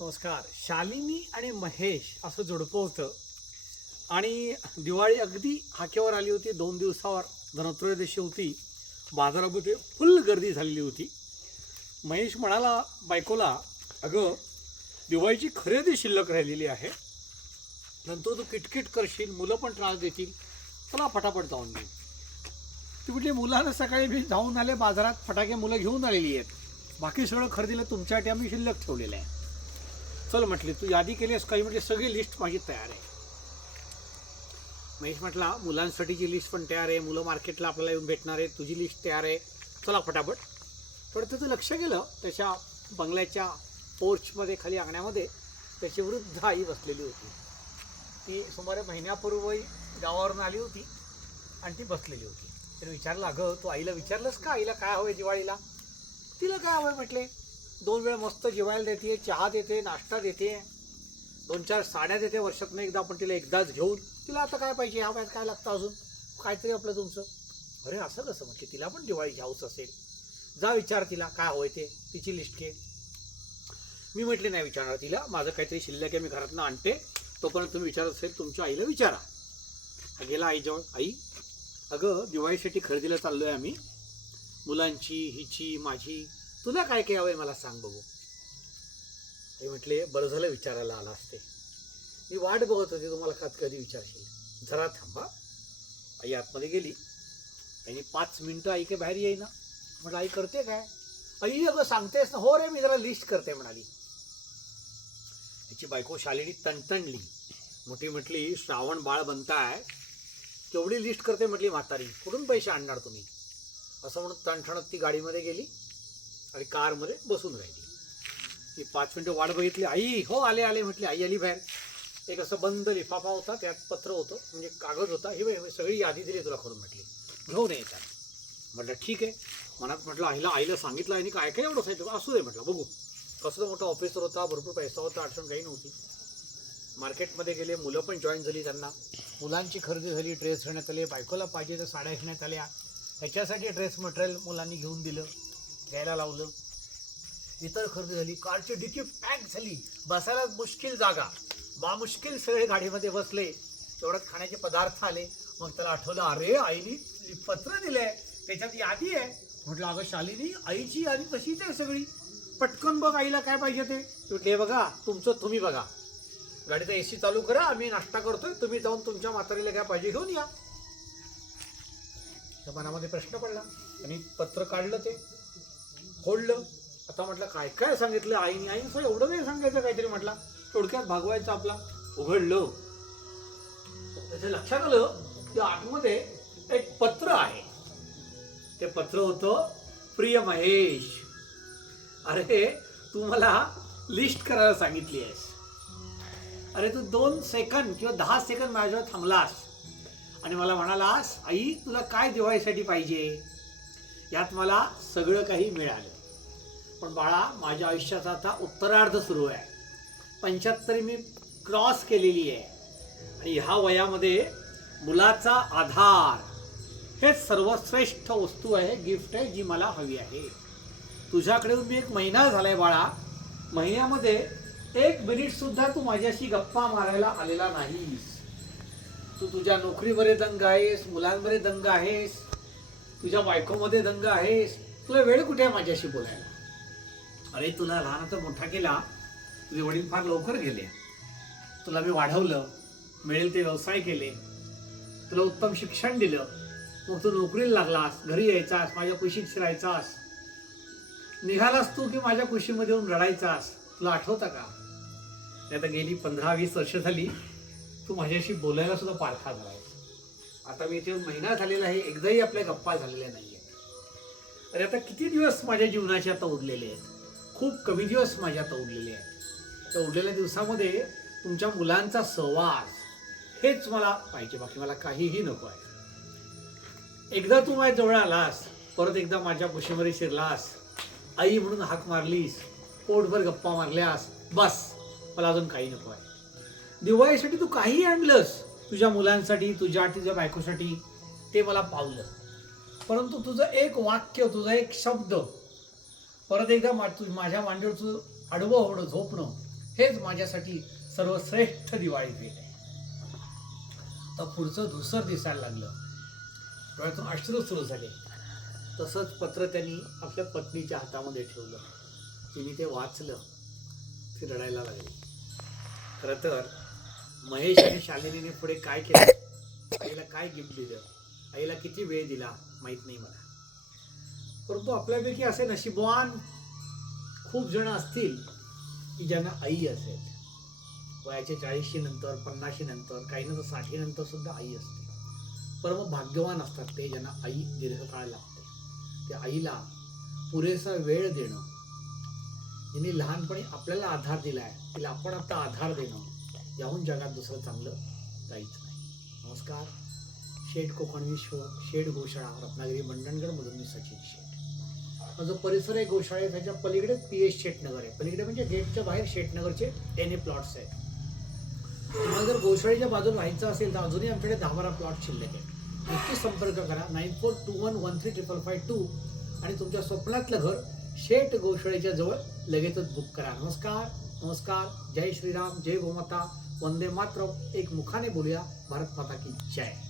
नमस्कार. शालिनी आणि महेश असं जोडपं होतं. आणि दिवाळी अगदी हाकेवर आली होती. दोन दिवसावर धनत्रयोदशी होती. बाजारामध्ये फुल गर्दी झालेली होती. महेश म्हणाला बायकोला अगं दिवाळीची खरेदी शिल्लक राहिलेली आहे. नंतर तू किटकिट करशील मुलं पण त्रास देतील. चला फटाफट जाऊन दे ती म्हटली मुलांना सकाळी मी जाऊन आले बाजारात फटाके मुलं घेऊन आलेली आहेत. बाकी सगळं खरेदीला तुमच्यासाठी आम्ही शिल्लक ठेवलेलं आहे. चल म्हटली तू यादी केलीस काही? म्हटली सगळी लिस्ट माझी तयार आहे. महेश म्हटला मुलांसाठीची लिस्ट पण तयार आहे मुलं मार्केटला आपल्याला येऊन भेटणार आहे तुझी लिस्ट तयार आहे. चला फटाफट. पण त्याचं लक्ष गेलं त्याच्या बंगल्याच्या पोर्चमध्ये खाली अंगण्यामध्ये त्याची वृद्ध आई बसलेली होती. ती सुमारे महिन्यापूर्वी गावावरून आली होती आणि ती बसलेली होती. तिने विचारलं अगं तू आईला विचारलंस का? आईला काय हवंय दिवाळीला? तिला काय हवंय? म्हटले. दोन वेळा मस्त जेवायला देते चहा देते नाश्ता देते. दोन चार साड्या देते वर्षातून एकदा आपण तिला एकदाच घेऊन. तिला आता काय पाहिजे? ह्या वयात काय लागतं अजून? काहीतरी आपलं तुमचं. अरे असं कसं म्हटले? तिला पण दिवाळी घ्यावंच असेल. जा विचार तिला काय हवंय ते? तिची लिस्ट घे. मी म्हटले नाही विचारणार तिला. माझं काहीतरी शिल्लक आहे मी घरातनं आणते. तोपर्यंत तुम्ही विचारत असेल तुमच्या आईला विचारा. गेला आईजवळ. आई अगं दिवाळीसाठी खरेदीला चाललो आहे आम्ही. मुलांची हिची माझी तुला काय काय हवंय मला सांग बघू. आई म्हटले बरं झालं विचारायला आला असते. मी वाट बघत होते तुम्हाला का कधी विचारशील? जरा थांबा. आई आतमध्ये गेली. आणि पाच मिनटं आई काय बाहेर येईना. म्हटलं आई करते काय? आई अगं सांगतेस ना हो रे मी जरा लिस्ट करते म्हणाली. तिची बायको शालिनी तणतणली. मोठी म्हटली श्रावण बाळ बनताय. केवढी लिस्ट करते म्हटली म्हातारी. कुठून पैसे आणणार तुम्ही? असं म्हणून तणठणत ती गाडीमध्ये गेली. आणि कारमध्ये बसून राहिली. ती पाच मिनटं वाट बघितली आई हो आले आले म्हटली आई आली बाहेर. एक असं बंद लिफाफा होता त्यात पत्र होतं म्हणजे कागद होता. हे बाई सगळी यादी दिली तुला करून म्हटली. घेऊन ये त्यात म्हटलं ठीक आहे. मनात म्हटलं आईला आईला सांगितलं आणि काय काय एवढं सांगितलं? असू दे म्हटलं बघू. कसं मोठा ऑफिसर होता भरपूर पैसा होता अडचण काही नव्हती. मार्केटमध्ये गेले मुलं पण जॉईन झाली त्यांना. मुलांची खरेदी झाली ड्रेस घेण्यात आले बायकोला पाहिजे तर साड्या घेण्यात आल्या. ह्याच्यासाठी ड्रेस मटेरियल मुलांनी घेऊन दिलं. घ्यायला लावलं. इतर खरेदी झाली कारची डिकी पॅक झाली. बसायला मुश्किल जागा. बा मुश्किल सगळे गाडीमध्ये बसले. तेवढ्यात खाण्याचे पदार्थ आले. मग त्याला आठवलं अरे आईने पत्र दिलंय. त्याच्यात यादी आहे. म्हटलं अगं शालिनी आईची यादी तशीच आहे सगळी? पटकन बघ आईला काय पाहिजे ते. तुटले बघा तुमचं तुम्ही बघा. गाडीचा ए सी चालू करा आम्ही नाश्ता करतोय. तुम्ही जाऊन तुमच्या म्हातारीला काय पाहिजे घेऊन या. मनामध्ये प्रश्न पडला. आणि पत्र काढलं ते. फोडलं आता म्हटलं काय काय सांगितलं? आईने आईनं एवढं नाही सांगायचं काहीतरी म्हटलं. थोडक्यात भागवायचं आपला. उघडलं. त्याच्या लक्षात आलं की आतमध्ये एक पत्र आहे. ते पत्र होतं प्रिय महेश. अरे तू मला लिस्ट करायला सांगितली आहेस. अरे तू दोन सेकंद किंवा दहा सेकंद माझ्यावर थांबलास. आणि मला म्हणालास आई तुला काय दिवाळीसाठी पाहिजे? यात मला सगळं काही मिळालं. पण बाळा माझ्या आयुष्याचा आता उत्तरार्ध सुरू आहे. पंच्याहत्तरी मी क्रॉस केलेली आहे. आणि ह्या वयामध्ये मुलाचा आधार हे सर्वश्रेष्ठ वस्तू आहे गिफ्ट आहे जी मला हवी आहे. तुझ्याकडे मी एक महिना झाला आहे बाळा. महिन्यामध्ये एक मिनिटसुद्धा तू माझ्याशी गप्पा मारायला आलेला नाहीस. तू तुझ्या नोकरीमध्ये दंग आहेस मुलांमध्ये दंग आहेस. तुझ्या बायकोमध्ये दंग आहेस तुला वेळ कुठे आहे माझ्याशी बोलायला? अरे तुला लहानाचा मोठा केला. तुझे वडील फार लवकर गेले. तुला मी वाढवलं मिळेल ते व्यवसाय केले. तुला उत्तम शिक्षण दिलं. मग तू नोकरीला लागलास घरी यायचास माझ्या कुशीत शिरायचास निघालास तू की माझ्या कुशीमध्ये येऊन रडायचास? तुला आठवतं का? आता गेली पंधरा वीस वर्ष झाली तू माझ्याशी बोलायला सुद्धा पारखा झालाय आता मी इथे महिना झालेला आहे एकदाही आपल्या गप्पा झालेल्या नाही आहेत अरे आता किती दिवस माझ्या जीवनाचे आता उरलेले आहेत? खूप कमी दिवस माझ्या आता उरलेले आहेत. त्या उरलेल्या दिवसामध्ये तुमच्या मुलांचा सहवास हेच मला पाहिजे बाकी मला काहीही नको आहे. एकदा तू माझ्या जवळ आलास परत एकदा माझ्या कुशीमध्ये शिरलास आई म्हणून हाक मारलीस पोटभर गप्पा मारल्यास बस मला अजून काही नको आहे. दिवाळीसाठी तू काही आणलंस तुझ्या मुलांसाठी तुझ्या तुझ्या बायकोसाठी ते मला पावलं. परंतु तुझं एक वाक्य तुझा एक शब्द परत एकदा मा तु माझ्या मांडीवरचं आडवं होणं झोपणं हेच माझ्यासाठी सर्वश्रेष्ठ दिवाळी भेट आहे. तर पुढचं धुसर दिसायला लागलं. डोळ्यातून अश्रू सुरू झाले. तसंच पत्र त्यांनी आपल्या पत्नीच्या हातामध्ये ठेवलं. तिने ते वाचलं. ती रडायला लागली. खरं तर महेश आणि शालिनीने पुढे काय केलं? आईला काय गिफ्ट दिलं? आईला किती वेळ दिला? माहीत नाही मला. परंतु आपल्यापैकी असे नशिबवान खूप जण असतील की ज्यांना आई असेल. वयाच्या चाळीशी नंतर पन्नाशी नंतर काही नंतर साठी नंतर सुद्धा आई असते. परम भाग्यवान असतात ते ज्यांना आई दीर्घकाळ लागते. त्या आईला पुरेसा वेळ देणं यांनी लहानपणी आपल्याला आधार दिला आहे तिला आपण आता आधार देणं याहून जगात दुसरं चांगलं काहीच नाही. नमस्कार. शेठ कोकण विश्व शेठ गोशाळा रत्नागिरी मंडणगडमधून मी सचिन शेठ. हा जो परिसर आहे गोशाळे त्याच्या पलीकडे पी एस शेटनगर आहे. पलीकडे म्हणजे गेटच्या बाहेर शेटनगरचे एन ए प्लॉट्स आहेत. तुम्हाला जर गोशाळेच्या बाजूला व्हायचं असेल तर अजूनही आमच्याकडे दहा बारा प्लॉट शिल्लक आहेत. नक्की संपर्क करा. Nine four two one one three triple five two आणि तुमच्या स्वप्नातलं घर शेठ गोशाळेच्या जवळ लगेचच बुक करा. नमस्कार. नमस्कार. जय श्रीराम. जय गोमाता. वंदे मात्र एक मुखाने बोलूया भारत माता की जय.